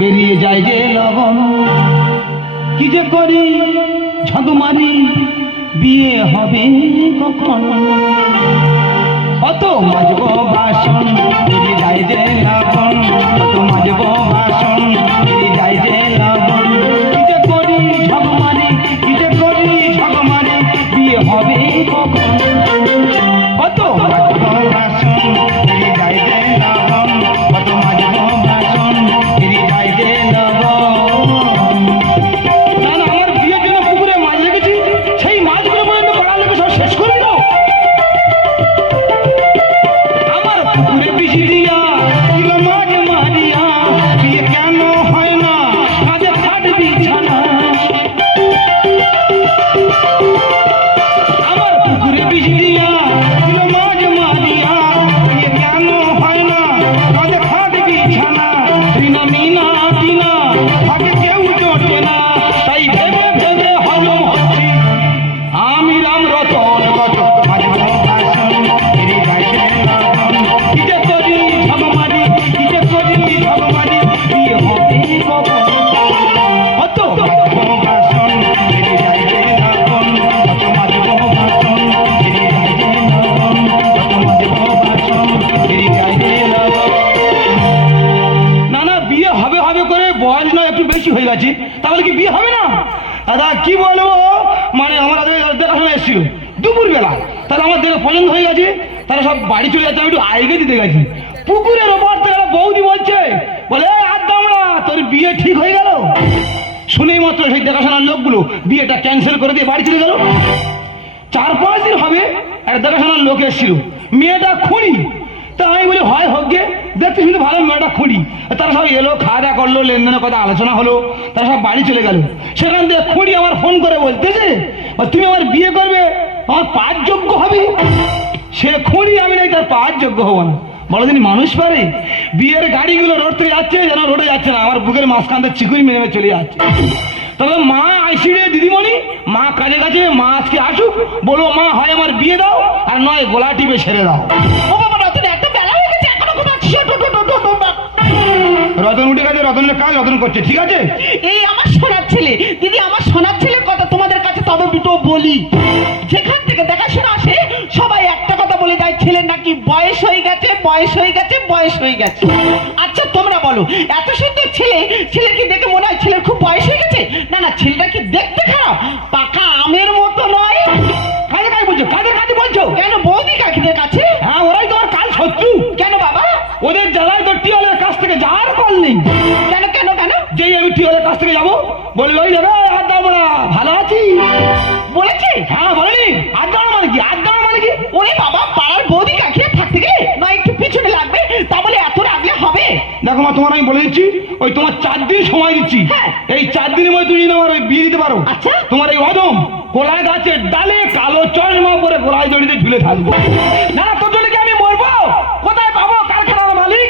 পেরিয়ে যায় যে লগন, কি যে করি ঝগমারি, বিয়ে হবে কখন? কত মাজব বাসন, পেরিয়ে যায় যে লগন, কত মাজব বাসন, পেরিয়ে যায় যে লগন, কি যে করি ঝগমারি, কি যে করি ঝগমারি, বিয়ে হবে কখন? কত মাজব বাসন, পেরিয়ে যায় যে লগন, কত মাজব বাসন, পেরিয়ে যায় যে লগন। না না, আমার বিয়ের জন্য পুকুরে মাছ লেগেছি, সেই মাছগুলো পর্যন্ত পাড়া লেগে সব শেষ করে দিল। আমার পুকুরে পিছি দিয়া দিল মাছ মারিয়া, বিয়ে কেন হয় না কাজে খাট বিছানা? আমার পুকুরে পিছি দিয়া দিল মাছ মারিয়া, বিয়ে কেন হয় না কাজে খাট বিছানা? টিনা মিনা টিনা ভাগে কেউ জোটে না, তাই ভেবে ভেবে হজম হচ্ছি আমি রাম রতন। কত মাজব বাসন, পেরিয়ে যায় যে লগন, কি যে করি ঝগমারি, কি যে করি ঝগমারি, বিয়ে হবে কখন? কত মাজব বাসন, পেরিয়ে যায় যে লগন, কত মাজব বাসন, পেরিয়ে যায় যে লগন, কত মাজব বাসন, পেরিয়ে যায় যে লগন। না না, বিয়ে হবে হবে করে বয়স নয় একটু বেশি হয়ে গেছে, তাহলে কি বিয়ে হবে না? দাদা কি বলবো, মানে আমরা দেখাশোনা এসেছিল দুপুর বেলা, তাহলে আমার দেখে পছন্দ হয়ে গেছে, তারা সব বাড়ি চলে যাচ্ছে, আমি একটু আইগে দিতে গেছি। পুকুরের ওপর থেকে বৌদি বলছে, বলে আদামরা তোর বিয়ে ঠিক হয়ে গেল। শুনেই মাত্র সেই দেখাশোনার লোকগুলো বিয়েটা ক্যান্সেল করে দিয়ে বাড়ি চলে গেল। 4-5 দিন হবে একটা দেখাশোনার লোক এসেছিল, মেয়েটা খুঁড়ি। তা আমি বলি হয় হোক গে, দেখতে শুধু ভালো মেয়েটা খুঁড়ি। তারা সব এলো, খাওয়া দাওয়া করলো, লেনদেনের কথা আলোচনা হলো, তারা সব বাড়ি চলে গেল। সেখান থেকে খুঁড়ি আমার ফোন করে বলতেছে, তুমি আমার বিয়ে করবে, আমার পাঁচ যোগ্য হবে। সে খুঁড়ি আমি নাই, তার পাঁচ যোগ্য হবো না। বলো তিনি মানুষ পারে? বিয়ের গাড়িগুলো রোড থেকে যাচ্ছে, যেন রোডে যাচ্ছে না, আমার বুকের মাঝখান থেকে চিকুরি মেরে মেরে চলে যাচ্ছে। তবে মা আইসি রে দিদিমণি, মা কাজে কাছে, মা আজকে আসুক, বলবো মা হয় আমার বিয়ে দাও, আর নয় গোলা টিপে ছেড়ে দাও। ও বাবা, রতন এত বেলা হয়ে গেছে, এখনো ঘুমাচ্ছিস? রতন উঠে গেছে, রতনের কাজ রতন করছে, ঠিক আছে? এই আমার সোনার ছেলে, দিদি আমার সোনার ছেলের কথা তোমাদের কাছে তবে দুটো বলি। যেখান থেকে দেখাশোনা আসে সবাই একটা কথা বলে যায়, ছেলের নাকি বয়স হয়ে গেছে, বয়স হয়ে গেছে, বয়স হয়ে গেছে। আচ্ছা তোমরা বলো, এত সুন্দর ছেলে, ছেলে কি দেখে মনে হয় ছেলের খুব বয়স হয়ে গেছে? না না, ছেলেটা কি দেখতে খারাপ? পাকা আমের মতো নয়। কাজে কাজ বলছো, কাজের কাজে বলছো কেন বৌদি কাকিদের কাছে? হ্যাঁ, ওরাই তোমার কাজ শত্রু। কেন বাবা? ওদের জ্বালায় তো টিওলের কাছ থেকে যাওয়ার কল নেই। কেন কেন কেন? যেই আমি টিওলের কাছ থেকে যাবো, বলবে ওই যাবে আদামরা ভালো আছি বলেছে? হ্যাঁ বলেনি। আদাম মানে কি? আদাম মানে কি? ওরে বাবা, পাড়ার বৌদি কাকিরা থাকতে গেলে নয় একটু পিছনে লাগবে, তা বলে এত রাগলে হবে? দেখো মা, তোমার আমি বলে দিচ্ছি, ওই তোমার 4 দিন সময় দিচ্ছি। হ্যাঁ। এই 4 দিনের মধ্যে তুমি আমার ওই বিয়ে দিতে পারো। আচ্ছা। তোমার এই অদম গোলায় গাছের ডালে কালো চশমা পরে গোলায় দড়িতে ঝুলে থাকবে। না না, তোর জন্য কি আমি মরবো? কোথায় পাবো কারখানার মালিক?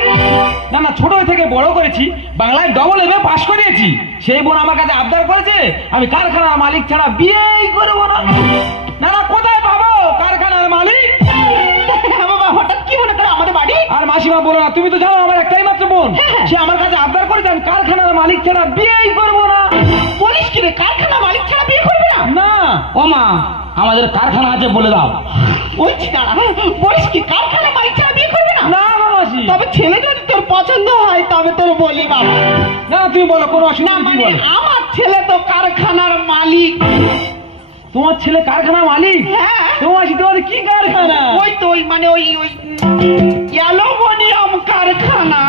না না, ছোট থেকে বড় করেছি, বাংলায় ডবল এমএ পাশ করিয়েছি। সেই বোন আমার কাছে আবদার করেছে আমি কারখানার মালিক ছাড়া বিয়েই করবো না। না না, কোথায় পাবো কারখানার মালিক? বাবা হঠাৎ কি মনে করে আমাদের বাড়ি? আর মাসিমা বলো না, তুমি তো জানো আমার একটাই মাত্র বোন, হ্যাঁ। সে আমার কাছে আবদার করেছে আমি কারখানার মালিক ছাড়া বিয়েই করবো না। বলিস কি রে, কারখানা মালিক ছাড়া বিয়ে করবে না? না, ও মা, আমাদের কারখানা আছে বলে দাও। বলছি দাঁড়া, বলিস কি কারখানা মালিক ছাড়া বিয়ে করবে না? না না মাসি, তবে ছেলে যদি তোর পছন্দ হয় তবে তোর বলি বাবা। না তুমি বলো, কোনো না অসুবিধা মানে নেই। আমার ছেলে তো কারখানার মালিক। তোমার ছেলে কারখানার মালিক? হ্যাঁ। তোমার তোমার কি কারখানা? ওই তো ওই মানে ওই ওই অ্যালুমিনিয়াম কারখানা।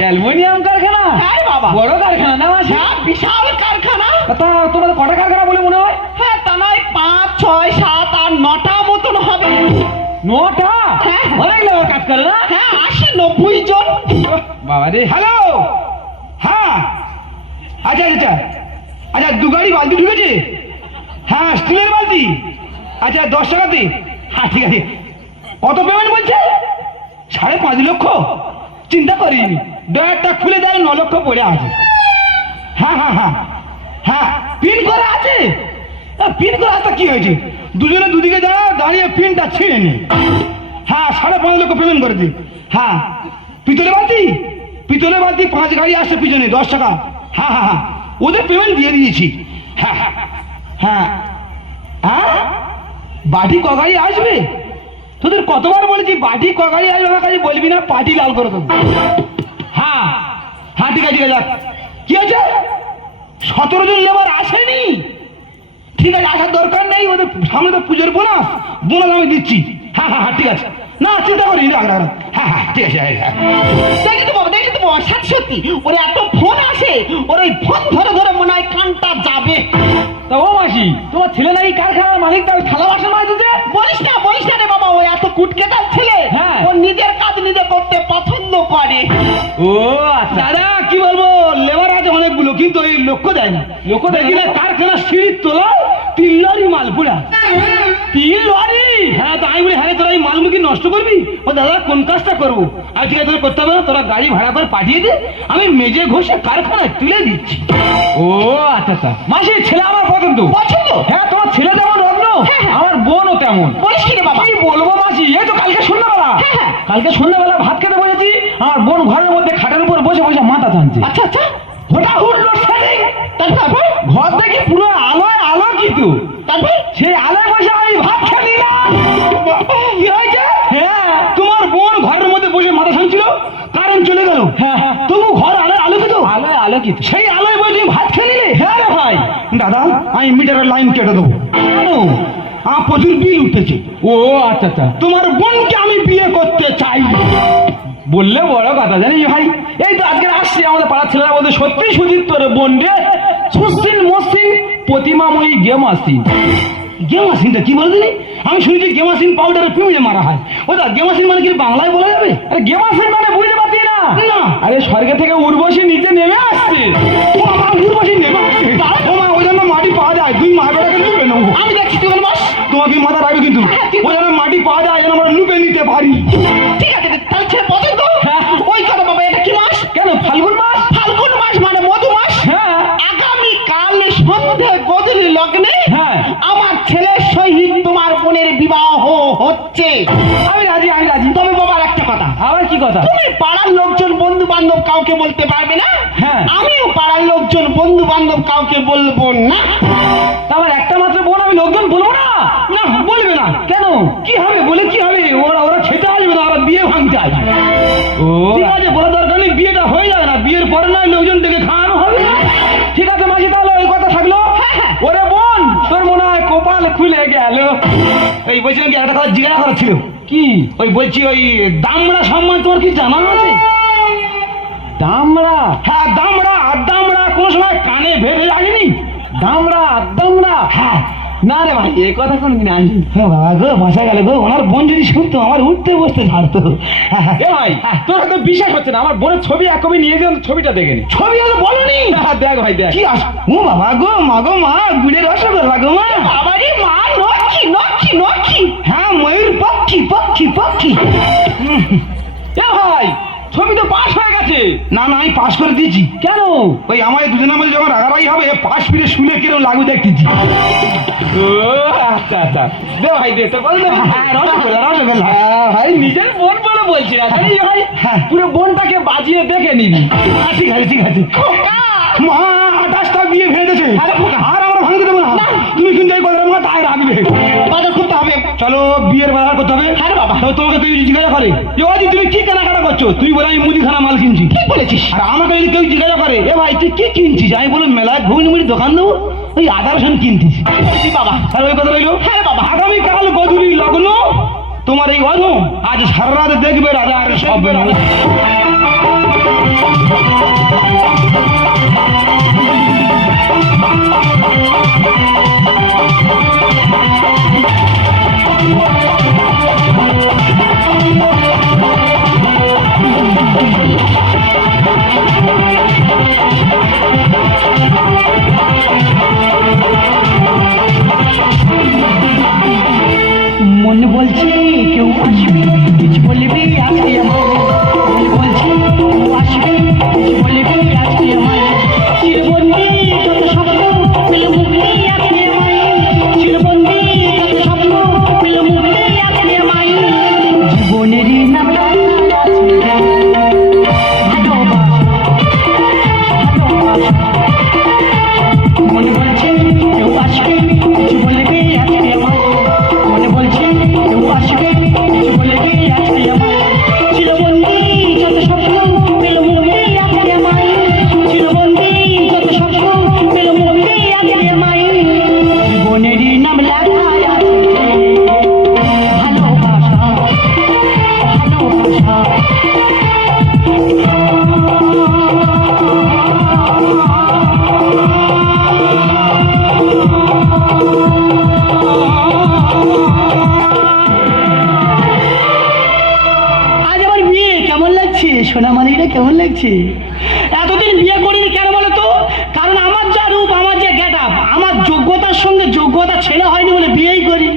অ্যালুমিনিয়াম কারখানা? হ্যাঁ বাবা। বড় কারখানা না মাসি? হ্যাঁ, বিশাল কারখানা। তা তোমাদের কটা কারখানা বলে মনে হয়? হ্যাঁ, তা নয় 5, 6, 7, 8, 9টা মতন হবে। 9টা? হ্যাঁ। অনেক লোক কাজ করে না? হ্যাঁ, 80-90 জন। বাবা রে। হ্যালো, হ্যাঁ, আচ্ছা আচ্ছা আচ্ছা, 2 গাড়ি বালতি ঢুকেছে। হ্যাঁ, স্টিলের বালতি। আচ্ছা 10 টাকাতে। হ্যাঁ ঠিক আছে। কত পেমেন্ট বলছে? 5.5 লক্ষ। চিন্তা করিনি, ডয়ারটা খুলে দেয় 9 লক্ষ পড়ে আছে। হ্যাঁ হ্যাঁ হ্যাঁ হ্যাঁ, পিন করে আছে। পিন করে আসতে কি হয়েছে? দুজনে দুদিকে দাঁড়িয়ে পিনটা ছিঁড়ে নে। হ্যাঁ, 5.5 লক্ষ পেমেন্ট করেছি। হ্যাঁ, পিতলে বালতি। পিতলের বালতি 5 গাড়ি আসছে পিছনে 10 টাকা। হ্যাঁ হ্যাঁ হ্যাঁ, ওদের পেমেন্ট দিয়ে দিয়েছি। হ্যাঁ হ্যাঁ হ্যাঁ হ্যাঁ, বাটি ক গাড়ি আসবে? তোদের কতবার বলেছি বাটি ক গাড়ি আসবে, আমার কাছে বলবি না, পাটি লাল করে দেবো। হ্যাঁ হ্যাঁ ঠিক আছে ঠিক আছে। কি আছে? 17 জন লেবার আসেনি? ঠিক আছে, আসার দরকার নেই, ওদের সামনে তো পুজোর বোনাস, বোনাস আমি দিচ্ছি। হ্যাঁ হ্যাঁ হ্যাঁ ঠিক আছে, না চিন্তা করি রাখ রাখ রাখ। হ্যাঁ হ্যাঁ ঠিক আছে, হ্যাঁ হ্যাঁ। দেখি তো বাবা, দেখি তো বাবা, সত্যি সত্যি ওর এত ফোন আসে, ওর ওই ফোন ধরে ধরে মনে হয় কানটা যাবে। তা ও মাসি, তোমার ছেলে নাকি কারখানার মালিক, তা ওই থালা বাসন মাজতেছে? বলিস না রে বাবা, ও এত কুটকেটার ছেলে, হ্যাঁ। ও নিজের কাজ নিজে করতে পছন্দ করে। ও আচ্ছা। দাদা কি বলবো, লেবার আছে অনেকগুলো, কিন্তু ওই লক্ষ্য দেয় না। লক্ষ্য দেয় কিনা, কারখানা সিঁড়ির তোলা 3 লরি মাল পুরা। 3 লরি? হ্যাঁ, তো আমি বলি হ্যাঁ তোরা এই মালমুখী নষ্ট করবি? ও দাদা কোন কাজটা করবো? আর ঠিক আছে, তোরা করতে হবে না, তোরা গাড়ি ভাড়া করে পাঠিয়ে দে, আমি মেজে ঘষে কারখানায় তুলে দিচ্ছি। ও আচ্ছা আচ্ছা। মাসি, ছেলে আমার পছন্দ। পছন্দ? হ্যাঁ, তোমার ছেলে যেমন রত্ন, হ্যাঁ, হ্যাঁ। আমার বোনও তেমন। বলিস কি রে বাবা? কি বলবো মাসি, এই তো কালকে সন্ধ্যাবেলা, হ্যাঁ, হ্যাঁ। কালকে সন্ধ্যাবেলা ভাত খেতে বসেছি, আমার বোন ঘরের মধ্যে খাটের উপর বসে বসে মাথা টানছে। আচ্ছা আচ্ছা, হঠাৎ উঠলো সেদিন, তারপর ঘর দেখি পুরো আলোয় আলো, কিন্তু তারপর সেই আলোয় বসে আমি ভাত খেলি না। কি হয়েছে? হ্যাঁ তোমার বোন ঘরের মধ্যে বসে মাথা ছানছিল, কারেন্ট চলে গেল, হ্যাঁ হ্যাঁ, তবু ঘর আলো আলোকিত, আলোয় আলোকিত। সেই আলোয় বসে তুমি ভাত খেয়ে নিলে? হ্যাঁ রে ভাই। দাদা আমি মিটারের লাইন কেটে দেবো। কেন? আমার প্রচুর বিল উঠেছে, ও আচ্ছা আচ্ছা। তোমার বোনকে আমি বিয়ে করতে চাই। বললে বড় কথা জানিস ভাই, এই তো আজকে আসছে আমাদের পাড়ার ছেলেরা বলতে, সত্যি সুজিত তোর বোন রে সুসিন মসিন প্রতিমাময়ী গেম আসিন। গেমাসিনটা কি বলে দিলি? আমি শুনেছি গেমাসিন পাউডারে পিমিয়ে মারা হয়। ওটা গেমাসিন মানে কি বাংলায় বলা যাবে? আরে গেম আসিন মানে বুঝতে পারছি না। না। আরে স্বর্গ থেকে উর্বশী নিচে নেমে আসছে। ও আমার উর্বশী নেমে আসছে। ও মা, ওই জন্য মাটি পাওয়া যায়, দুই মা বেটাকে লুপে নেবো। আমি দেখছি, তুই বস। তোমাকে মাথা রাখবে কিন্তু, ওই জন্য মাটি পাওয়া যায়, যেন আমরা লুপে নিতে পারি। ঠিক আছে, তাহলে ছেলে পছন্দ। হ্যাঁ। ওই কথা বাবা, এটা কি মাস? কেন, ফাল্গুন মাস? ফাল্গুন মাস মানে মধু মাস। হ্যাঁ আগামী কাল সন্ধে গধূলি লগ্নে হ্যাঁ। আমার ছেলের সহিত তোমার বোনের বিবাহ হচ্ছে। আমি রাজি, আমি রাজি। তবে বাবার একটা কথা, আবার কি কথা? তুমি পাড়ার লোকজন বন্ধু বান্ধব কাউকে বলতে পারবে না, হ্যাঁ। আমিও পাড়ার লোকজন বন্ধু বান্ধব কাউকে বলবো না। আমার একটা মাত্র বোন, আমি লোকজন বলবো না? না বলবে না। কেন? কি হবে বলে, কি হবে? ওরা ওরা খেতে আসবে না, ওরা বিয়ে ভাঙতে আসবে। ও ঠিক আছে, বলা দরকার নেই, বিয়েটা হয়ে যাবে না, বিয়ের পরে নয় লোকজন ডেকে খাওয়ানো হবে। ঠিক আছে মাসি, তাহলে ওই কথা থাকলো। ওরে বোন, তোর মনে হয় কপাল খুলে গেল। এই বলছিলাম কি, একটা কথা জিজ্ঞাসা করা ছিল। কি? ওই বলছি, ওই দামড়া সম্মান তোমার কি জানা আছে? দামড়া? হ্যাঁ দামড়া, আর দামড়া কোন সময় কানে ভেবে আসেনি? দামড়া দামড়া? হ্যাঁ। না রে ভাই, এই কথা কোনদিন আসেনি। হ্যাঁ বাবা গো, বাঁচা গেল গো, ওনার বোন যদি শুনতো আমার উঠতে বসতে ছাড়তো। এ ভাই, তোর হয়তো বিশ্বাস হচ্ছে না, আমার বোনের ছবি এক কপি নিয়ে যান, ছবিটা দেখে নি। ছবি হলে বলনি? দেখ ভাই দেখ। কি আস, ও বাবা গো, মা গো মা, গুড়ের রসগোল্লা গো মা। বাবারে মা, নক্ষী নক্ষী নক্ষী। হ্যাঁ ময়ূর পক্ষী পক্ষী পক্ষী। এ ভাই, ছবি তো পাস হয়ে গেছে। না না, আমি পাস করে দিয়েছি। কেন? ওই আমাদের দুজনের মধ্যে যখন রাগারাগি হবে, পাশ ফিরে শুনে কিরম লাগবে দেখতেছি। ও আচ্ছা আচ্ছা, দে ভাই দে, তো বল। হ্যাঁ রসগোল্লা রসগোল্লা। ভাই নিজের বোন বলে বলছি না, জানিস ভাই, হ্যাঁ। পুরো বোনটাকে বাজিয়ে দেখে নিবি। ঠিক আছে ঠিক আছে। মা 28টা বিয়ে ভেঙেছে, আর আমরা ভাঙতে দেবো না। তুমি কিন্তু এই কথা মা তাই রাখবে। বাজার করতে হবে। চলো বিয়ের বাজার করতে হবে। হ্যাঁ রে বাবা। তো তোমাকে কেউ যদি জিজ্ঞাসা করে যে ওদি তুমি কি কেনাকাটা করছো, তুই বলে আমি মুদিখানা মাল কিনছি। ঠিক বলেছিস। আর আমাকে যদি কেউ জিজ্ঞাসা করে এ ভাই তুই কি কিনছিস, আমি বলবো মেলায় ঘুগনি মুড়ির দোকান দেবো, ওই আদা রসুন কিনতিস। বলেছি বাবা। আর ওই কথা রইলো। হ্যাঁ রে বাবা। আগামীকাল গধূলি লগ্ন, তোমার এই অধম আজ সারা রাত দেখবে রাজা আর সব মন বলছে কেউ আসবে, কিছু বলবি আজকে আমার। মন বলছে কেউ আসবে, কিছু আজ আমার বিয়ে কেমন লাগছে সোনামানিটা, কেমন লাগছে? এতদিন বিয়ে করিনি কেন বলো তো? কারণ আমার যা রূপ, আমার যে গেট আপ, আমার যোগ্যতার সঙ্গে যোগ্যতা ছেলে হয়নি বলে বিয়েই করি।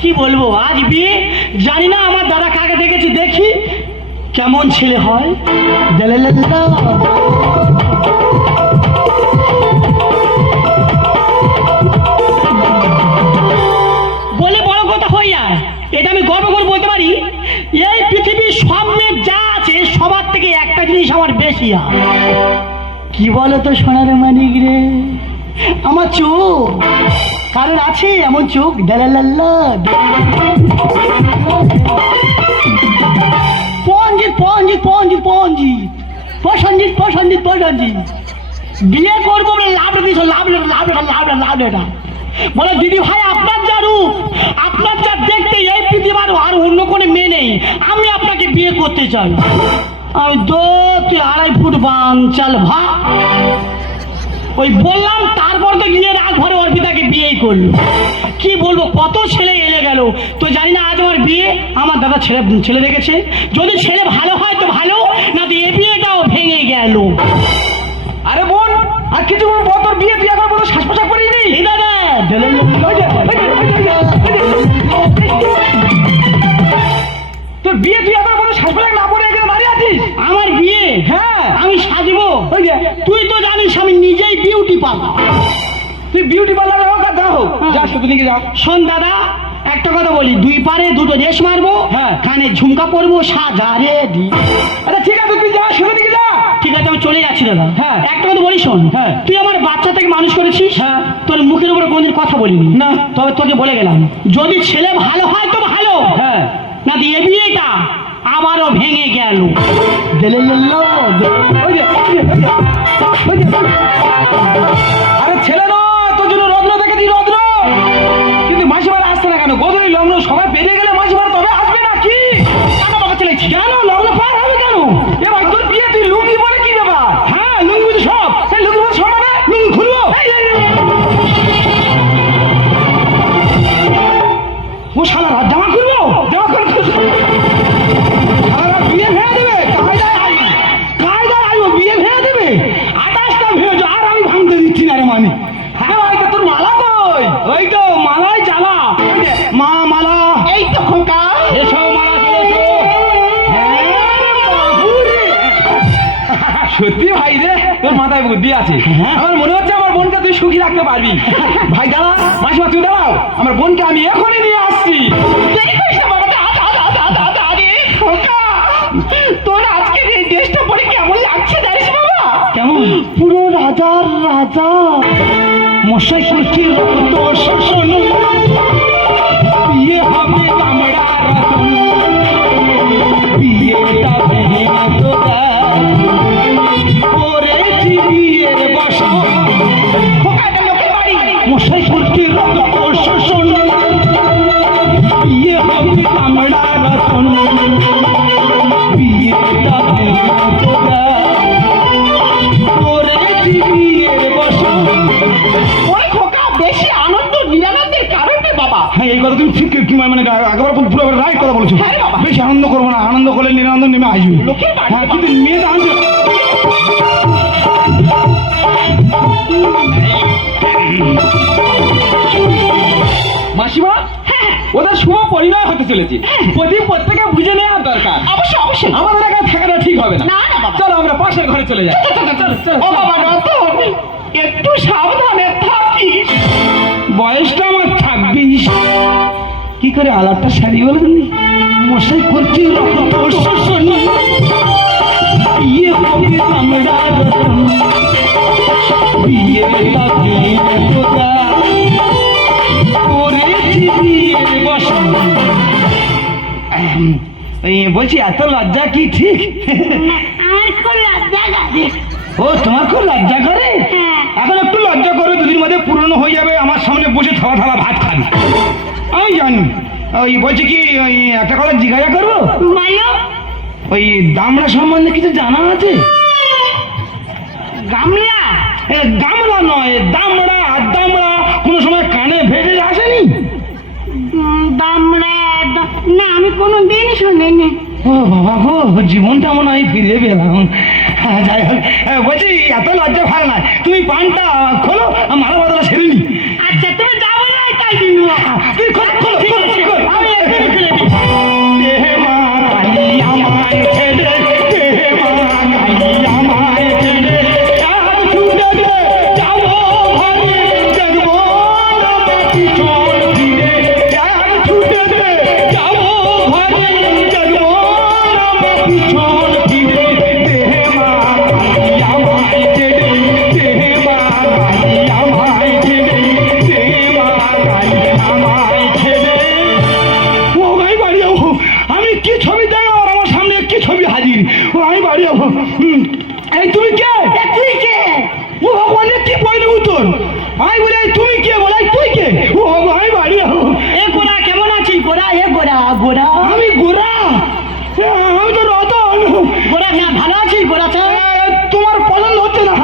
কি বলবো, আজ বিয়ে। জানি না আমার দাদা কাকে দেখেছি, দেখি কেমন ছেলে হয়। দালালাল্লা। বলে বড় কথা হয়ে যায়, এটা আমি গর্ব করে বলতে পারি, এই পৃথিবীর সব মেয়ে যা আছে সবার থেকে একটা জিনিস আমার বেশি হয়। কি বলো তো সোনার মানিক রে, আমার চোখ। কারণ আছে এমন চোখ, দালালাল্লা। পঞ্জিত পঞ্জিত পঞ্জিত পঞ্জিত প্রসঞ্জিত প্রসঞ্জিত প্রসঞ্জিত। বিয়ে করবো বলে লাভ দিস, লাভ লাভ লাভ লাভ এটা বলে দিদি ভাই আপনার যা রূপ, আপনার যা দেখতে এই পৃথিবীর আর অন্য কোনো মেয়ে নেই, আমি আপনাকে বিয়ে করতে চাই। আমি 2-2.5 ফুট বাঞ্চাল ভা ওই বললাম, তারপর তো গিয়ে রাত ভরে অর্পিতাকে বিয়েই করলো। কি বলবো, কত ছেলে এলে গেল, তো জানি না আজ আমার বিয়ে। আমার দাদা ছেলে দেখেছে, যদি ছেলে ভালো হয় তো ভালো, না তো এ বিয়েটাও ভেঙে গেল। আরে বোন, আর কিছুক্ষণ পর তোর বিয়ে, তুই এখন বলো শ্বাস প্রশ্বাস করিস নি? এই দাদা তোর বিয়ে তুই এখন বলো শ্বাস প্রশ্বাস না করে এখানে দাঁড়িয়ে আছিস? আমার বিয়ে, হ্যাঁ, আমি সাজবো। ওই যে তুই তো জানিস আমি নিজেই বিউটি পার্লার। তুই বিউটি পার্লারে হোক আর যা হোক, যা শুধু নিয়ে যা। শোন দাদা, একটা কথা বলি, 2 পারে 2টো রেশ মারবো, হ্যাঁ। কানে ঝুমকা পরবো, সাজা রেডি। আচ্ছা ঠিক আছে, তুই যা শুধু নিয়ে যা। ঠিক আছে, আমি চলে যাচ্ছি দাদা। হ্যাঁ। একটা কথা বলি শোন, হ্যাঁ। তুই আমার বাচ্চা থেকে মানুষ করেছিস, হ্যাঁ। তোর মুখের উপরে কোনদিন কথা বলিনি না। তবে তোকে বলে গেলাম, যদি ছেলে ভালো হয় তো ভালো, হ্যাঁ, না দিয়ে বিয়েটা আবারও ভেঙে গেল। আরে ছেলে না, তোর জন্য রত্ন দেখেছি, রত্ন। কিন্তু মাসিমারা আসছে না কেন? গোধূলি লগ্ন সবাই পেরিয়ে গেলে মাসিমারা তবে আসবে না কি? কেন বাবা চলেছি, কেন লগ্ন পার হবে কেন? এবার তোর বিয়ে তুই লুঙ্গি বলে কি ব্যাপার? হ্যাঁ লুঙ্গি বুঝি সব, এই লুঙ্গি বলে সব মানে? লুঙ্গি খুলবো। ও শালা রাত জামা খুলবো, জামা খুল। শালা বিয়ে ভেঙে দেবে, কায়দায় আসবো, বিয়ে ভেঙে দেবে। 28টা ভেঙেছো, আর আমি ভাঙতে দিচ্ছি না রে মানে। হ্যাঁ ভাই, তো তোর মালা কই? ওই তো মালাই জ্বালা, মা মালা। এই তো খোকা, এসো মালা চলে এসো। হ্যাঁ, বাবুরে। সত্যি ভাই রে, তোর মাথায় বুদ্ধি আছে। হ্যাঁ। আমার মনে হচ্ছে আমার বোনকে তুই সুখী রাখতে পারবি। ভাই দাঁড়া, মাসিমা তুই দাঁড়াও, আমার বোনকে আমি এখনই নিয়ে আসছি। দেরি করিস না বাবা, আরে খোকা, তোর আজকের এই ড্রেসটা পরে কেমন লাগছে জানিস বাবা? কেমন? পুরো রাজার রাজা, মশাই কুষ্টির রক্ত শোষণ, বিয়ে হবে কামড়া রতন, বিয়েটা ভেঙে তোরা করেছি বিয়ের বসন। খোকা, এটা লোকের বাড়ি। মশাই কুষ্টির রক্ত শোষণ, বিয়ে হবে কামড়া রতন, বিয়েটা ভেঙে তোরা করেছি বিয়ের বসন। ওই খোকা, বেশি আনন্দ নিরানন্দের কারণ নেই বাবা। হ্যাঁ, এই কথা তুমি ঠিক কি মানে একেবারে পুরো রাইট কথা বলেছো। হ্যাঁ রে বাবা। বেশি আনন্দ করবো না, আনন্দ করলে নিরানন্দ নেমে আসবে। লোকের বাড়ি হ্যাঁ, বাবা। কিন্তু মেয়েটা আনন্দ। মাসিমা, ওদের শুভ পরিণয় হতে চলেছে, প্রত্যেকে বুঝে নেওয়া দরকার। অবশ্যই অবশ্যই। আমাদের এখানে থাকাটা ঠিক হবে না। না, না বাবা। চলো আমরা পাশের ঘরে চলে যাই। ও বাবা রতন, একটু সাবধানে থাকিস। বয়সটা আমার 26। কি করে আলাদা শাড়ি বলেন, মশাই করছি রক্ত শোষণ, বিয়ে হবে কামড়া রতন, বিয়েটা ভেঙে তোরা করেছি বিয়ের বসন। বলছি এত লজ্জা কি ঠিক? আমার খুব লজ্জা লাগে। ও তোমার খুব লজ্জা করে? এখন একটু লজ্জা করে, দুদিন মধ্যে পুরনো হয়ে যাবে, আমার সামনে বসে থালা থালা ভাত খাবি। আমি জানি। ওই বলছি কি, ওই একটা কথা জিজ্ঞাসা করবো? বলো। ওই দামড়া সম্বন্ধে কিছু জানা আছে? গামলা? গামলা নয়, দামড়া। দামড়া কোনো সময় কানে ভেসে আসেনি? দামড়া? না, আমি কোনো দিন শুনিনি। ও বাবা গো, জীবনটা মনে হয় ফিরে পেলাম। যাই হোক, বলছি এত লজ্জা ভালো নয়, তুমি পানটা খোলো, মারা বদলা সেরে নি। আচ্ছা, তুমি যাবো না তাই দিন। তুই খোলো, খোলো, খোলো, খোলো। আমি এখানে খুলে দিই। দেহে মা কালী আমায় ছেড়ে, দেহে মা কালী আমায় ছেড়ে, এক ছুটে দে যাবো ঘরে, দেখবো না পিছন ফিরে। এক ছুটে দে যাবো ঘরে, দেখবো না পিছন ফিরে। দেহে মা কালী আমায় ছেড়ে, দেহে মা কালী আমায় ছেড়ে, দেহে মা কালী আমায় ছেড়ে। ও আমি বাড়ি যাবো। আমি কি ছবি দেখলাম আর আমার সামনে কি ছবি হাজির। ও আমি বাড়ি যাবো। এই তুমি কে? তুই কে? ও ভগবান, কি বইলে উত্তর? আমি বলি এই তুমি কে? বলে এই তুই কে? ও ভগবান, আমি বাড়ি যাবো। এ গোড়া কেমন আছিস গোড়া? এ গোড়া গোড়া আমি গোরা, আমি তো রতন। গোড়া না, ভালো আছিস গোড়াটা? তোমার পছন্দ হচ্ছে না?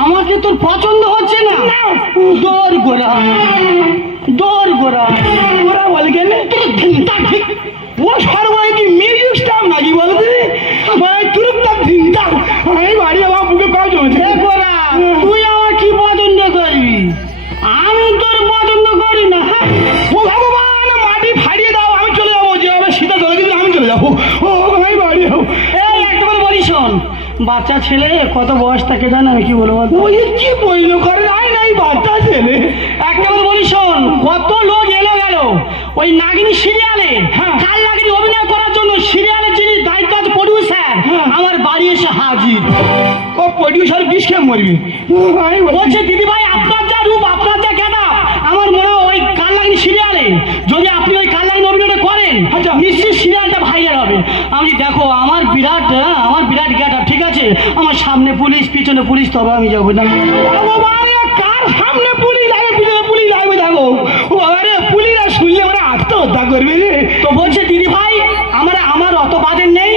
আমাকে তোর পছন্দ হচ্ছে না? দৌড় গোড়া, দৌড় গোড়া। গোরা বলে কেন? ও সর্বদাই কি মিউজিক স্টাফ নাকি বলতে? তুরুপ ধিনটা। আমি বাড়ি যাবো, বুকে কাজ জমেছে। এ গোড়া, তুই আমার কি পছন্দ করবি? আমি তোর পছন্দ করি না। ও ভগবান, মাটি ফাড়িয়ে দাও, আমি চলে যাবো। যেভাবে সীতা চলে গেছে আমি চলে যাবো। ও আমি বাড়ি যাবো। এই একটা কথা বলি শোন, বাচ্চা ছেলে কত বয়স থাকে জানো? আমি কি বলবো? ওই কি বইল করে? আয় নাই বাচ্চা ছেলে। একটা কথা বলি শোন, কত লোক এলো গেল ওই নাগিনী সিরিয়ালে। হ্যাঁ। কাল নাগিনী অভিনয় করার জন্য সিরিয়ালের যিনি দায়িত্ব আছে প্রডিউসার, হ্যাঁ। আমার বাড়ি এসে হাজির। ও প্রডিউসার বিষ খেয়ে মরবি। আমি বলছি বলছে দিদি ভাই, আপনার যা রূপ, আপনার যা গেটা, আমার মনে হয় ওই কাল নাগিনী সিরিয়ালে যদি আপনি ওই কাল নাগিনী অভিনয়টা করেন, আচ্ছা। নিশ্চয়ই সিরিয়ালটা ভাইরাল হবে। আমি দেখো আমার বিরাট গেটা, ঠিক আছে? আমার সামনে পুলিশ, পিছনে পুলিশ, তবে আমি যাবো না। ভগবান, কার সামনে পুলিশ লাগবে, পিছনে পুলিশ লাগবে? দেখো ও আরে পুলিশরা শুনলে ওরা আত্মহত্যা করবে রে। তো বলছে দিদি ভাই, আমার অত বাজেট নেই,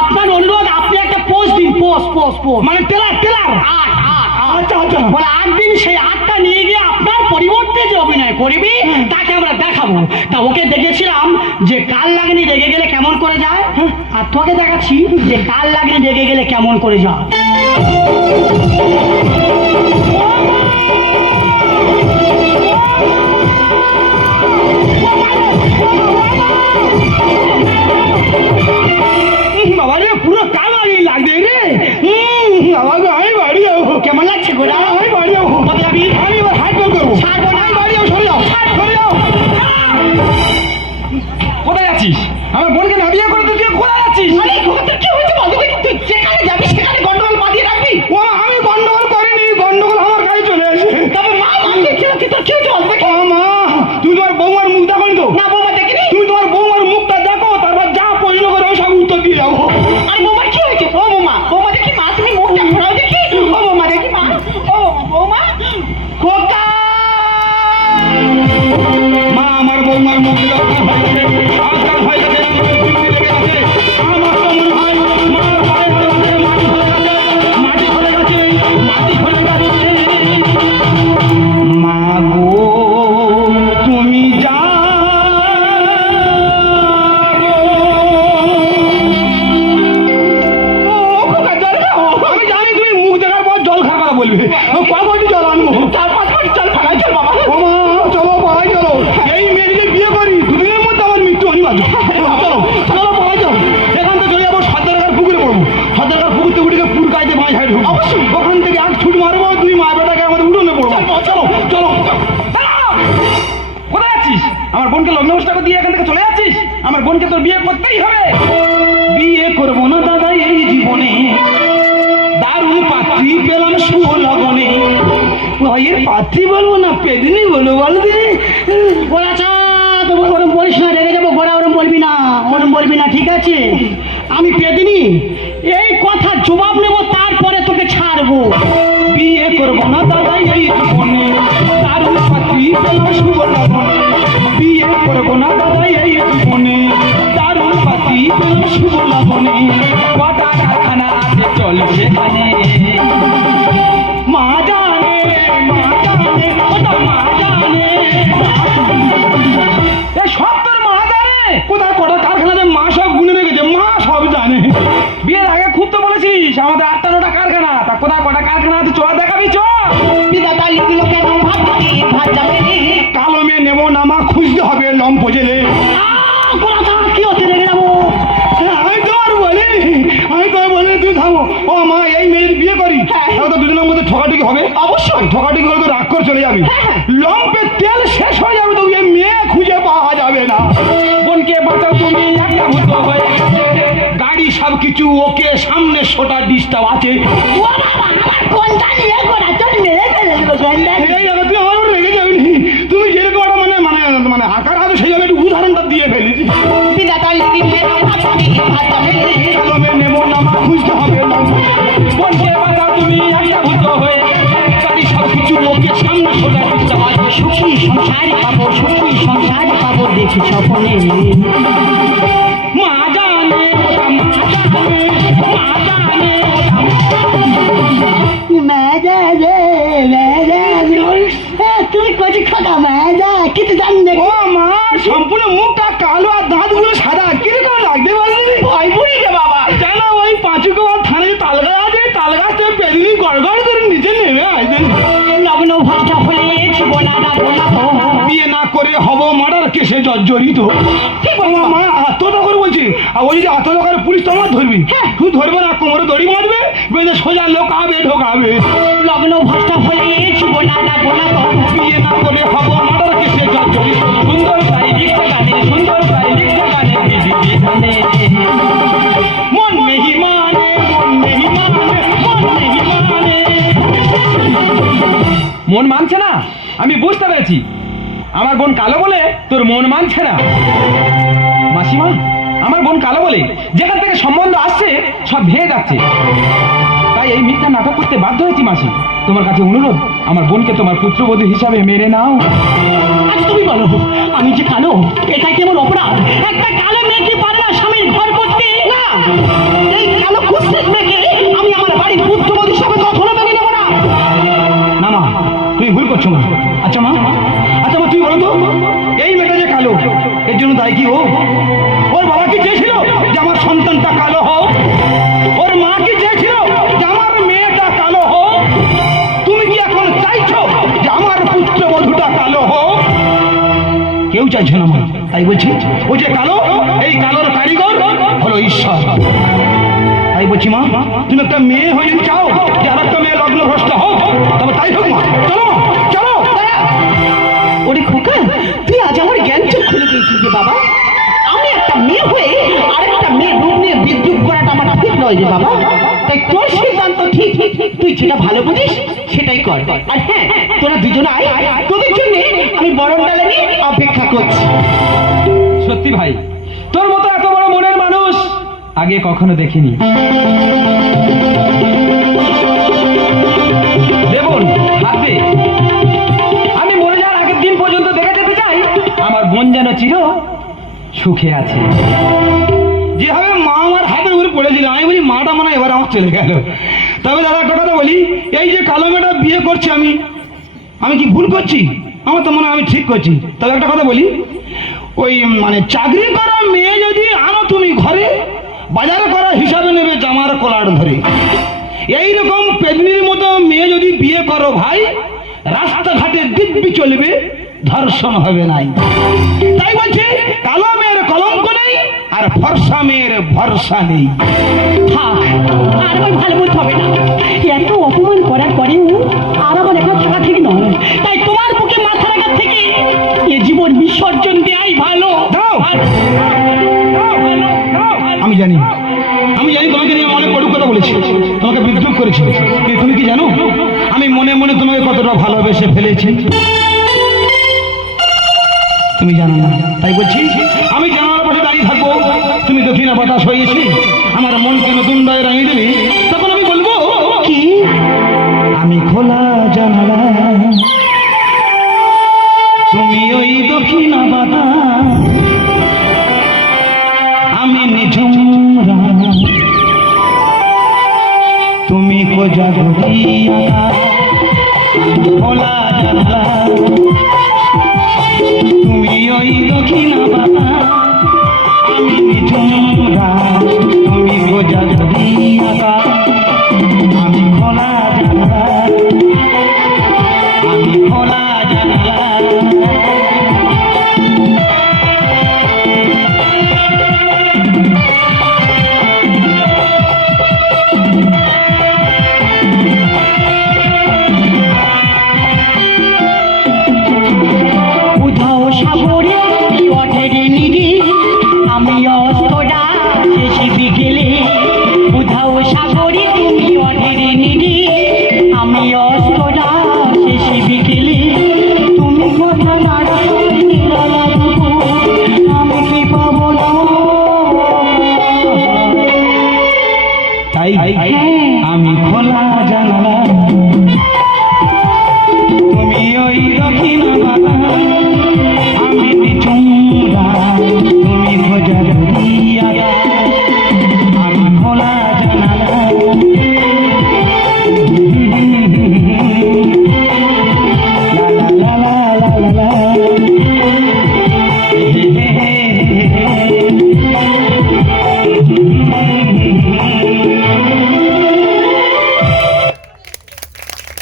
আপনার অনুরোধ আপনি একটা পোস্ট দিন। পোস্ট মানে টেলার টেলার। আট। আচ্ছা আচ্ছা। বলে 8 দিন, সেই 8টা নিয়ে গিয়ে আপনার পরিবর্তে যে অভিনয় করবি তাকে আমরা দেখাবো। তা ওকে দেখেছিলাম যে কাল লাগনি রেগে গেলে কেমন করে যায়, আর তোকে দেখাচ্ছি যে কাল লাগনি রেগে গেলে কেমন করে যায়। বাবা রে, পুরো কালো লাগবে রে। বাবা গো, আমি বাড়ি যাবো। কেমন লাগছে গোড়া? আমি বাড়ি যাবো। কবে যাবি? আমি এবার হাইট করবো। ছাড়বো না। আমি বাড়ি যাবো, সরে যাও, সরে যাও। কোথায় যাচ্ছিস? আমার বোনকে না বিয়ে করে তুই কোথায় যাচ্ছিস? আরে তোর কি হয়েছে বলতো দেখি? তুই যেখানে যাবি সেখানে গন্ডগোল বাঁধিয়ে রাখবি। ও আমি গন্ডগোল করিনি, গন্ডগোল আমার কাছে চলে আসে। তবে মা মাকে ছিল কি? তোর কি হয়েছে বলতো দেখি? ও মা, তুমি তোমার বৌমার মুখ দেখো তো? না বৌমা দেখিনি। তুমি তোমার বৌমার মুখটা দেখো, তারপর যা প্রশ্ন করো সব উত্তর দিয়ে যাবো। আর বৌমার কি হয়েছে? ও বৌমা দেখি মা, তুমি মুখটা ঘোরাও দেখি। ও বৌমা দেখি মা। ও বৌমা, খোকা। মা, আমার বৌমার মুখ আজকাল হয়ে গেছে, আমার তো মনে হয় মার পায়ে হাতে মাটি ধরে গেছে, মাটি ধরে গেছে। মা গো, তুমি যা আমি জানি তুমি মুখ দেখার পর জল খাবার বলবে। কয়টি জল আনবো? 4-5 বাটি জল ফেলাই চল বাবা। ও মা, চলো পাড়ায় চলো। এই মেয়ে যদি বিয়ে করি, দুদিনের মধ্যে আমার মৃত্যু অনিবার্য। চলো চলো পাড়ায় চলো। এখান থেকে চলে যাবো সর্দারঘাট পুকুরে পড়বো। সর্দারঘাট পুকুর থেকে উঠে পুর কাইতে মাছ হাইট ঢুকবো। অবশ্যই। ওখান থেকে এক ছুট মারবো, 2 মা বেটাকে আমাদের উঠোনে পড়বো। চলো চলো। কোথায় যাচ্ছিস? আমার বোনকে লগ্ন অনুষ্ঠান দিয়ে এখান থেকে চলে যাচ্ছিস? আমার বোনকে তোর বিয়ে করতেই হবে। বিয়ে করবো না দাদা এই জীবনে, দারুণ পাত্রী পেলাম সুলগনে। ভাইয়ের পাত্রী বলবো না পেদিনি বলবো, বল দিদি। গোড়া চা, তো ওরম বলিস না, রেগে যাবো। গোড়া ওরম বলবি না, ঠিক আছে? আমি পেদিনি, এই কথা জবাব নেবো, তারপরে তোকে ছাড়বো। বিয়ে করবো না দাদা এই জীবনে, দারুণ পাত্রী পেলাম সুলগনে। বিয়ে করবো না দাদা এই জীবনে, দারুণ পাত্রী পেলাম শুভ লগনে কটা কারখানা আছে চলছে এখানে মা জানে ওটা মা জানে এ সব তোর মা জানে। কোথায় কটা কারখানাতে মা সব গুনে রেখেছে, মা সব জানে। বিয়ের আগে খুব তো বলেছিস আমাদের 8টা 9টা কারখানা, তা কোথায় কটা কারখানা আছে চ দেখাবি চ। বিধাতা লিখিল কেন ভাবছি ভাত যাবে কালো মেয়ে নেবো না মা, খুঁজতে হবে লম্প জেলে। কি হচ্ছে রেগে যাবো? আমি তো আর বলি তুই থামো। ও মা, এই মেয়ের বিয়ে করি তাহলে তো দুজনের মধ্যে ঠকাঠকি হবে। অবশ্যই। ঠকাঠকি হলে তো রাগ করে চলে যাবে, লম্পের তেল শেষ হয়ে যাবে, তো এই মেয়ে খুঁজে পাওয়া যাবে না। বোনকে বাঁচাও তুমি একটা ভূত হয়ে গেছে। গাড়ি সব কিছু ওকে, সামনে সোটা ডিস্টার্ব আছে। ও বাবা, আমার কোনটা নিয়ে করা তোর মেরে ফেলে দেবো কোনটা নিয়ে। এই জায়গা তুই আমার উপর রেগে যাবি নি। তুমি যেরকম একটা মানে আকার হাতে সেই জায়গায় একটু উদাহরণটা দিয়ে ফেলেছি। বিধাতা লিখিল কেন ভাবছি ভাত যাবে কালো মেয়ে নেবো না মা, খুঁজতে হবে লম্প জেলে। বোনকে বাঁচাও তুমি একটা ভূত হয়ে গেছে। গাড়ি সব কিছু ওকে, সামনে সোটা ডিস্টার্ব আছে। সুখী সংসার পাবো, সুখী সংসার পাবো দেখি স্বপ্নে। মা জানে ওটা মা জানে, মা জানে ওটা মেজা রে মেজা তুই কচি খাকা মেজা কিছু জানি না। ও মা, সম্পূর্ণ মুখটা কালো আর দাঁতগুলো সাদা, কিরকম লাগতে পারলি? ভয় বুড়ি রে বাবা। জানো ওই পাঁচুকোয়া থানে যে তাল গাছ আছে, তাল গাছটা পেদিনি গড়গড় করে নিচে নেমে আসবে। লগ্ন ভাষা হলে বোনা না বোনা বিয়ে না করে হব মার্ডার কেসে জর্জরিত। ঠিক ও মা, আত্মহত্যা করে বলছি। আর ওই যে আত্মহত্যা করে পুলিশ তোমার ধরবি, তুই ধরবে না, কোমরে দড়ি মারবে, বেঁধে সোজা লোকাবে ঢোকাবে। লগ্ন ভাষা হলে বোনা না বোনা বিয়ে না করে হব মার্ডার কেসে জর্জরিত। সুন্দর প্রায় লিখতে গানে, সুন্দর প্রায় লিখতে গানে বিবি গানে। মন মেহিমানে, মন মেহিমানে, মন মেহিমানে। মন মানছে না, আমি বুঝতে পেরেছি। আমার বোন কালো বলে তোর মন মানছে না। মাসিমা, আমার বোন কালো বলে যেখান থেকে সম্বন্ধ আসছে সব ভেঙে যাচ্ছে, তাই এই মিথ্যা নাটক করতে বাধ্য হয়েছি। মাসি, তোমার কাছে অনুরোধ, আমার বোনকে তোমার পুত্রবধূ হিসাবে মেনে নাও। আজ তুমি বলো, আমি যে কালো এটাই কেমন অপরাধ? একটা কালো মেয়ে কি পারে না স্বামীর ঘর করতে? না, এই কালো কুৎসিত মেয়েকে আমি আমার বাড়ির পুত্রবধূ হিসাবে কখনো মেনে নেব না। না মা, তুমি ভুল করছো মা। আচ্ছা মা, তুই বলো তো, এই মেয়েটা যে কালো, এর জন্য দায়ী কি ও? ওর বাবা কি চেয়েছিল যে আমার সন্তানটা কালো হোক? ওর মা কি চেয়েছিল যে আমার মেয়েটা কালো হোক? তুমি কি এখন চাইছো যে আমার পুত্রবধূটা কালো হোক? কেউ চাইছো না মা, তাই বলছি ও যে কালো, এই কালোর কারিগর হলো ঈশ্বর। তাই বলছি মা, তুমি একটা মেয়ে হয়ে যদি চাও যে আর একটা মেয়ে লগ্ন ভ্রষ্ট হোক, তবে তাই হোক মা। চলো চলো। ওরে খোকা, তুই আজ আমার জ্ঞান চোখ খুলে দিয়েছিস রে বাবা। আমি একটা মেয়ে হয়ে আরেকটা মেয়ের রূপ নিয়ে বিদ্রুপ করাটা আমার ঠিক নয় রে বাবা। তাই তোর সিদ্ধান্ত ঠিক, তুই যেটা ভালো বুঝিস সেটাই কর। আর হ্যাঁ, তোরা দুজন আয়, তোদের জন্য আমি বরণ ডালে নিয়ে অপেক্ষা করছি। সত্যি ভাই, তোর মতো এত বড় মনের মানুষ আগে কখনো দেখিনি। দেবন হাত দে। আমি মরে যাওয়ার আগের দিন পর্যন্ত দেখে যেতে চাই আমার বোন যেন চির সুখে আছে। যেভাবে মা আমার হাতের উপরে পড়েছিল, আমি বলি মাটা মনে হয় এবার আমার চলে গেল। তবে দাদা একটা কথা বলি, এই যে কালো মেয়েটা বিয়ে করছি আমি কি ভুল করছি? আমার তো মনে হয় আমি ঠিক করছি। তবে একটা কথা বলি, ওই মানে চাকরি করা মেয়ে যদি আনো তুমি ঘরে, বাজারে করা হিসাবে নেবে জামার কলার ধরে। এইরকম পেদনির মতো মেয়ে যদি বিয়ে করো ভাই, রাস্তাঘাটে দিব্যি চলবে, ধর্ষণ হবে নাই। তাই বলছি, কালো মেয়ের কলঙ্ক নেই আর ফর্সা মেয়ের ভরসা নেই। থাক, আর আমার ভালো বোধ হবে না। এত অপমান করার পরেও আর আমার একা থাকা ঠিক নয়। তাই তোমার বুকে মাথা রাখার থেকে এ জীবন বিসর্জন দেয়াই ভালো। দাও। আমি জানি তোমাকে নিয়ে অনেক বড় কথা বলেছি, তোমাকে বিদ্রুপ করেছি, কিন্তু তুমি কি জানো আমি মনে মনে তোমাকে কতটা ভালোবেসে ফেলেছি? তুমি জানো না, তাই বলছি আমি জানালার পাশে দাঁড়িয়ে থাকবো, তুমি দক্ষিণা বাতাস হয়েছি আমার মনকে নতুন দায় রাঙিয়ে দেবে, তখন আমি বলবো কি আমি খোলা জানালা, তুমি ওই দক্ষিণা বাতাস, আমি নিঝুম রাত তুমি কোজাগরিয়া খোলা জানলা তুমি ওই দক্ষিণা বাবা আমি নিঝুম রাত তুমি কোজাগরিয়া আমি খোলা জানলা আমি খোলা জানলা উধাও সাগরে পথের নিরি আমি অস্তরা শেষ বিকেলে উধাও সাগরে তুমি অধের নিরি আমি অস্তরা শেষ বিকেলে তুমি কথা আমি কি পাবো না তাই হ্যাঁ